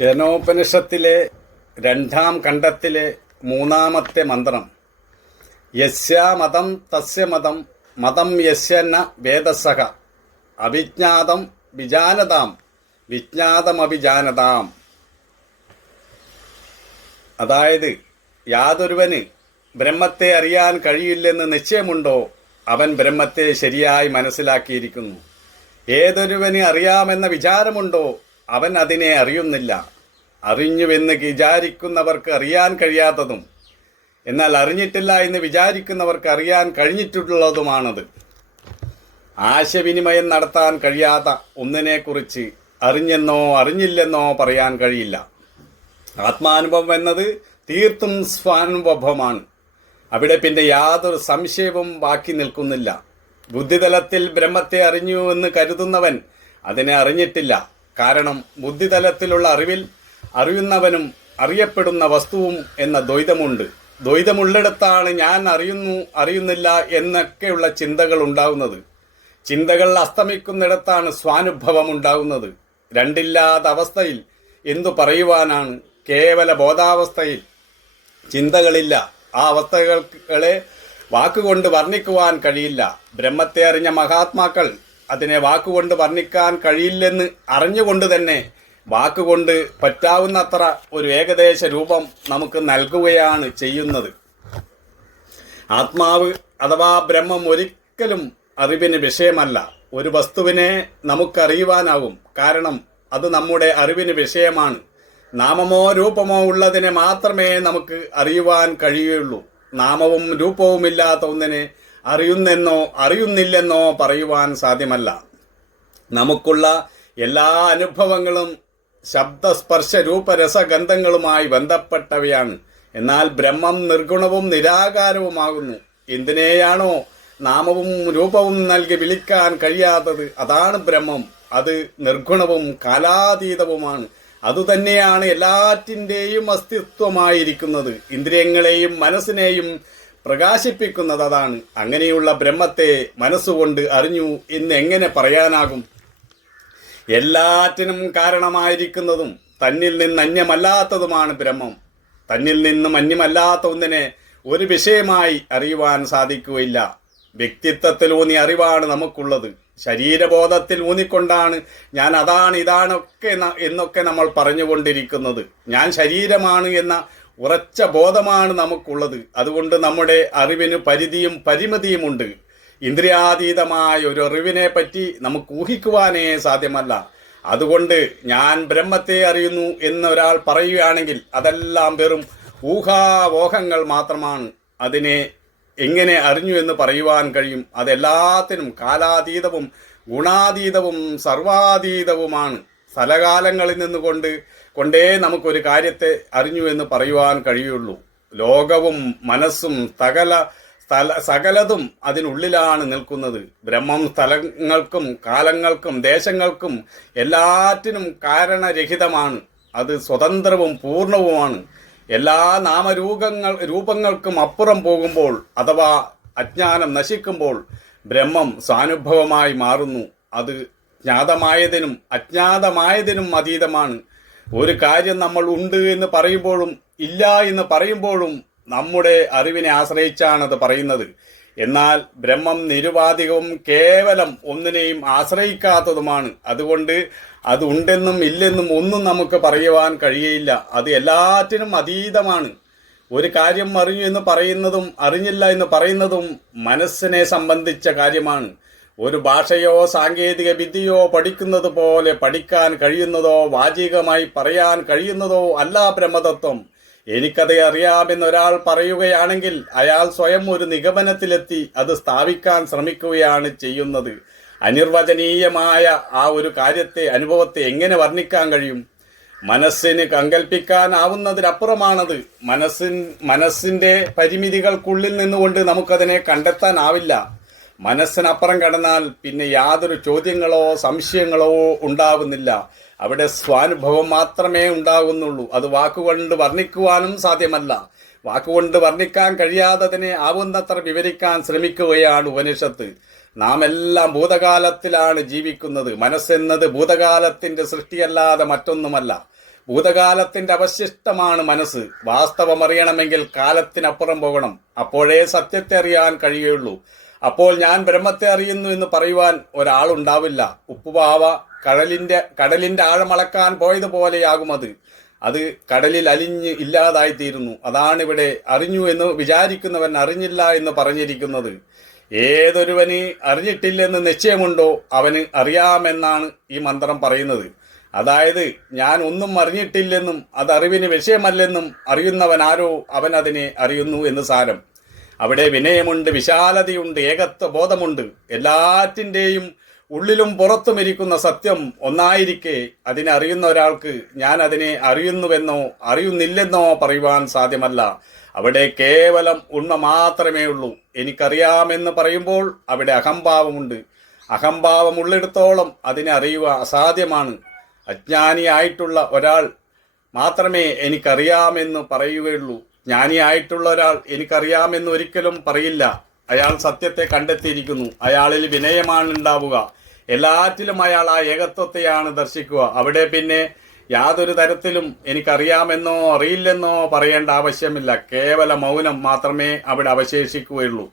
കേനോപനിഷത്തിലെ രണ്ടാം ഖണ്ഡത്തിലെ മൂന്നാമത്തെ മന്ത്രം യസ്യാ മതം തസ്യ മതം മതം യസ്യ ന വേദസഹ അവിജ്ഞാതം വിജാനതാം വിജ്ഞാതമഭിജാനതാം. അതായത് യാതൊരുവന് ബ്രഹ്മത്തെ അറിയാൻ കഴിയില്ലെന്ന് നിശ്ചയമുണ്ടോ അവൻ ബ്രഹ്മത്തെ ശരിയായി മനസ്സിലാക്കിയിരിക്കുന്നു. ഏതൊരുവന് അറിയാമെന്ന വിചാരമുണ്ടോ അവൻ അതിനെ അറിയുന്നില്ല. അറിഞ്ഞുവെന്ന് വിചാരിക്കുന്നവർക്ക് അറിയാൻ കഴിയാത്തതും എന്നാൽ അറിഞ്ഞിട്ടില്ല എന്ന് വിചാരിക്കുന്നവർക്ക് അറിയാൻ കഴിഞ്ഞിട്ടുള്ളതുമാണത്. ആശയവിനിമയം നടത്താൻ കഴിയാത്ത ഒന്നിനെക്കുറിച്ച് അറിഞ്ഞെന്നോ അറിഞ്ഞില്ലെന്നോ പറയാൻ കഴിയില്ല. ആത്മാനുഭവം എന്നത് തീർത്തും സ്വാനുഭവമാണ്. അവിടെ പിന്നെ യാതൊരു സംശയവും ബാക്കി നിൽക്കുന്നില്ല. ബുദ്ധിതലത്തിൽ ബ്രഹ്മത്തെ അറിഞ്ഞു എന്ന് കരുതുന്നവൻ അതിനെ അറിഞ്ഞിട്ടില്ല. കാരണം ബുദ്ധിതലത്തിലുള്ള അറിവിൽ അറിയുന്നവനും അറിയപ്പെടുന്ന വസ്തുവും എന്ന ദ്വൈതമുണ്ട്. ദ്വൈതമുള്ളിടത്താണ് ഞാൻ അറിയുന്നു അറിയുന്നില്ല എന്നൊക്കെയുള്ള ചിന്തകൾ ഉണ്ടാകുന്നത്. ചിന്തകൾ അസ്തമിക്കുന്നിടത്താണ് സ്വാനുഭവം ഉണ്ടാകുന്നത്. രണ്ടില്ലാത്ത അവസ്ഥയിൽ എന്തു പറയുവാനാണ്? കേവല ബോധാവസ്ഥയിൽ ചിന്തകളില്ല. ആ അവസ്ഥകളെ വാക്കുകൊണ്ട് വർണ്ണിക്കുവാൻ കഴിയില്ല. ബ്രഹ്മത്തെ അറിഞ്ഞ മഹാത്മാക്കൾ അതിനെ വാക്കുകൊണ്ട് വർണ്ണിക്കാൻ കഴിയില്ലെന്ന് അറിഞ്ഞുകൊണ്ട് തന്നെ വാക്കുകൊണ്ട് പറ്റാവുന്നത്ര ഒരു ഏകദേശ രൂപം നമുക്ക് നൽകുകയാണ് ചെയ്യുന്നത്. ആത്മാവ് അഥവാ ബ്രഹ്മം ഒരിക്കലും അറിവിന് വിഷയമല്ല. ഒരു വസ്തുവിനെ നമുക്കറിയുവാനാവും, കാരണം അത് നമ്മുടെ അറിവിന് വിഷയമാണ്. നാമമോ രൂപമോ ഉള്ളതിനെ മാത്രമേ നമുക്ക് അറിയുവാൻ കഴിയുള്ളൂ. നാമവും രൂപവുമില്ലാത്ത ഒന്നിനെ അറിയുന്നെന്നോ അറിയുന്നില്ലെന്നോ പറയുവാൻ സാധ്യമല്ല. നമുക്കുള്ള എല്ലാ അനുഭവങ്ങളും ശബ്ദസ്പർശ രൂപരസഗന്ധങ്ങളുമായി ബന്ധപ്പെട്ടവയാണ്. എന്നാൽ ബ്രഹ്മം നിർഗുണവും നിരാകാരവുമാകുന്നു. എന്തിനെയാണോ നാമവും രൂപവും നൽകി വിളിക്കാൻ കഴിയാത്തത് അതാണ് ബ്രഹ്മം. അത് നിർഗുണവും കാലാതീതവുമാണ്. അതുതന്നെയാണ് എല്ലാറ്റിൻ്റെയും അസ്തിത്വമായിരിക്കുന്നത്. ഇന്ദ്രിയങ്ങളെയും മനസ്സിനെയും പ്രകാശിപ്പിക്കുന്നത് അതാണ്. അങ്ങനെയുള്ള ബ്രഹ്മത്തെ മനസ്സുകൊണ്ട് അറിഞ്ഞു എന്ന് എങ്ങനെ പറയാനാകും? എല്ലാറ്റിനും കാരണമായിരിക്കുന്നതും തന്നിൽ നിന്ന് അന്യമല്ലാത്തതുമാണ് ബ്രഹ്മം. തന്നിൽ നിന്നും അന്യമല്ലാത്ത ഒന്നിനെ ഒരു വിഷയമായി അറിയുവാൻ സാധിക്കുകയില്ല. വ്യക്തിത്വത്തിലൂന്നി അറിവാണ് നമുക്കുള്ളത്. ശരീരബോധത്തിൽ ഊന്നിക്കൊണ്ടാണ് ഞാൻ അതാണ് ഇതാണൊക്കെ എന്നൊക്കെ നമ്മൾ പറഞ്ഞുകൊണ്ടിരിക്കുന്നത്. ഞാൻ ശരീരമാണ് എന്ന ഉറച്ച ബോധമാണ് നമുക്കുള്ളത്. അതുകൊണ്ട് നമ്മുടെ അറിവിന് പരിധിയും പരിമിതിയുമുണ്ട്. ഇന്ദ്രിയാതീതമായ ഒരു അറിവിനെ പറ്റി നമുക്ക് ഊഹിക്കുവാനേ സാധ്യമല്ല. അതുകൊണ്ട് ഞാൻ ബ്രഹ്മത്തെ അറിയുന്നു എന്നൊരാൾ പറയുകയാണെങ്കിൽ അതെല്ലാം വെറും ഊഹാവോഹങ്ങൾ മാത്രമാണ്. അതിനെ എങ്ങനെ അറിഞ്ഞു എന്ന് പറയുവാൻ കഴിയും? അതെല്ലാത്തിനും കാലാതീതവും ഗുണാതീതവും സർവാതീതവുമാണ്. സ്ഥലകാലങ്ങളിൽ കൊണ്ടേ നമുക്കൊരു കാര്യത്തെ അറിഞ്ഞു എന്ന് പറയുവാൻ കഴിയുള്ളൂ. ലോകവും മനസ്സും സകലതും അതിനുള്ളിലാണ് നിൽക്കുന്നത്. ബ്രഹ്മം സ്ഥലങ്ങൾക്കും കാലങ്ങൾക്കും ദേശങ്ങൾക്കും എല്ലാറ്റിനും കാരണരഹിതമാണ്. അത് സ്വതന്ത്രവും പൂർണ്ണവുമാണ്. എല്ലാ രൂപങ്ങൾക്കും അപ്പുറം പോകുമ്പോൾ അഥവാ അജ്ഞാനം നശിക്കുമ്പോൾ ബ്രഹ്മം സ്വാനുഭവമായി മാറുന്നു. അത് ജ്ഞാതമായതിനും അജ്ഞാതമായതിനും അതീതമാണ്. ഒരു കാര്യം നമ്മൾ ഉണ്ട് എന്ന് പറയുമ്പോഴും ഇല്ല എന്ന് പറയുമ്പോഴും നമ്മുടെ അറിവിനെ ആശ്രയിച്ചാണത് പറയുന്നത്. എന്നാൽ ബ്രഹ്മം നിരുപാധികവും കേവലം ഒന്നിനെയും ആശ്രയിക്കാത്തതുമാണ്. അതുകൊണ്ട് അത് ഉണ്ടെന്നും ഇല്ലെന്നും ഒന്നും നമുക്ക് പറയുവാൻ കഴിയയില്ല. അത് എല്ലാറ്റിനും അതീതമാണ്. ഒരു കാര്യം അറിഞ്ഞു എന്ന് പറയുന്നതും അറിഞ്ഞില്ല എന്ന് പറയുന്നതും മനസ്സിനെ സംബന്ധിച്ച കാര്യമാണ്. ഒരു ഭാഷയോ സാങ്കേതിക വിദ്യയോ പഠിക്കുന്നത് പോലെ പഠിക്കാൻ കഴിയുന്നതോ വാചികമായി പറയാൻ കഴിയുന്നതോ അല്ല ബ്രഹ്മതത്വം. എനിക്കത് അറിയാമെന്നൊരാൾ പറയുകയാണെങ്കിൽ അയാൾ സ്വയം ഒരു നിഗമനത്തിലെത്തി അത് സ്ഥാപിക്കാൻ ശ്രമിക്കുകയാണ് ചെയ്യുന്നത്. അനിർവചനീയമായ ആ ഒരു കാര്യത്തെ അനുഭവത്തെ എങ്ങനെ വർണ്ണിക്കാൻ കഴിയും? മനസ്സിന് സങ്കല്പിക്കാനാവുന്നതിനപ്പുറമാണത്. മനസ്സിന്റെ പരിമിതികൾക്കുള്ളിൽ നിന്നുകൊണ്ട് നമുക്കതിനെ കണ്ടെത്താനാവില്ല. മനസ്സിനപ്പുറം കടന്നാൽ പിന്നെ യാതൊരു ചോദ്യങ്ങളോ സംശയങ്ങളോ ഉണ്ടാവുന്നില്ല. അവിടെ സ്വാനുഭവം മാത്രമേ ഉണ്ടാകുന്നുള്ളൂ. അത് വാക്കുകൊണ്ട് വർണ്ണിക്കുവാനും സാധ്യമല്ല. വാക്കുകൊണ്ട് വർണ്ണിക്കാൻ കഴിയാത്തതിനെ ആവുന്നത്ര വിവരിക്കാൻ ശ്രമിക്കുകയാണ് ഉപനിഷത്ത്. നാം എല്ലാം ഭൂതകാലത്തിലാണ് ജീവിക്കുന്നത്. മനസ്സെന്നത് ഭൂതകാലത്തിന്റെ സൃഷ്ടിയല്ലാതെ മറ്റൊന്നുമല്ല. ഭൂതകാലത്തിന്റെ അവശിഷ്ടമാണ് മനസ്സ്. വാസ്തവം അറിയണമെങ്കിൽ കാലത്തിനപ്പുറം പോകണം. അപ്പോഴേ സത്യത്തെ അറിയാൻ കഴിയുള്ളൂ. അപ്പോൾ ഞാൻ ബ്രഹ്മത്തെ അറിയുന്നു എന്ന് പറയുവാൻ ഒരാളുണ്ടാവില്ല. ഉപ്പുപാവ കടലിന്റെ ആഴമളക്കാൻ പോയതുപോലെയാകും അത്. അത് കടലിൽ അലിഞ്ഞ് ഇല്ലാതായിത്തീരുന്നു. അതാണിവിടെ അറിഞ്ഞു എന്ന് വിചാരിക്കുന്നവൻ അറിഞ്ഞില്ല എന്ന് പറഞ്ഞിരിക്കുന്നത്. ഏതൊരുവന് അറിഞ്ഞിട്ടില്ലെന്ന് നിശ്ചയമുണ്ടോ അവന് അറിയാമെന്നാണ് ഈ മന്ത്രം പറയുന്നത്. അതായത് ഞാൻ ഒന്നും അറിഞ്ഞിട്ടില്ലെന്നും അത് അറിവിന് വിഷയമല്ലെന്നും അറിയുന്നവൻ ആരോ അവൻ അതിനെ അറിയുന്നു എന്ന് സാരം. അവിടെ വിനയമുണ്ട്, വിശാലതയുണ്ട്, ഏകത്വ ബോധമുണ്ട്. എല്ലാറ്റിൻ്റെയും ഉള്ളിലും പുറത്തും ഇരിക്കുന്ന സത്യം ഒന്നായിരിക്കെ അതിനെ അറിയുന്ന ഒരാൾക്ക് ഞാൻ അതിനെ അറിയുന്നുവെന്നോ അറിയുന്നില്ലെന്നോ പറയുവാൻ സാധ്യമല്ല. അവിടെ കേവലം ഉണ്മ മാത്രമേ ഉള്ളൂ. എനിക്കറിയാമെന്ന് പറയുമ്പോൾ അവിടെ അഹംഭാവമുണ്ട്. അഹംഭാവം ഉള്ളിടത്തോളം അതിനെ അറിയുക അസാധ്യമാണ്. അജ്ഞാനിയായിട്ടുള്ള ഒരാൾ മാത്രമേ എനിക്കറിയാമെന്ന് പറയുകയുള്ളൂ. ജ്ഞാനിയായിട്ടുള്ള ഒരാൾ എനിക്കറിയാമെന്ന് ഒരിക്കലും പറയില്ല. അയാൾ സത്യത്തെ കണ്ടെത്തിയിരിക്കുന്നു. അയാളിൽ വിനയമാണ് ഉണ്ടാവുക. എല്ലാറ്റിലും അയാൾ ആ ഏകത്വത്തെയാണ് ദർശിക്കുക. അവിടെ പിന്നെ യാതൊരു തരത്തിലും എനിക്കറിയാമെന്നോ അറിയില്ലെന്നോ പറയേണ്ട ആവശ്യമില്ല. കേവല മൗനം മാത്രമേ അവിടെ അവശേഷിക്കുകയുള്ളൂ.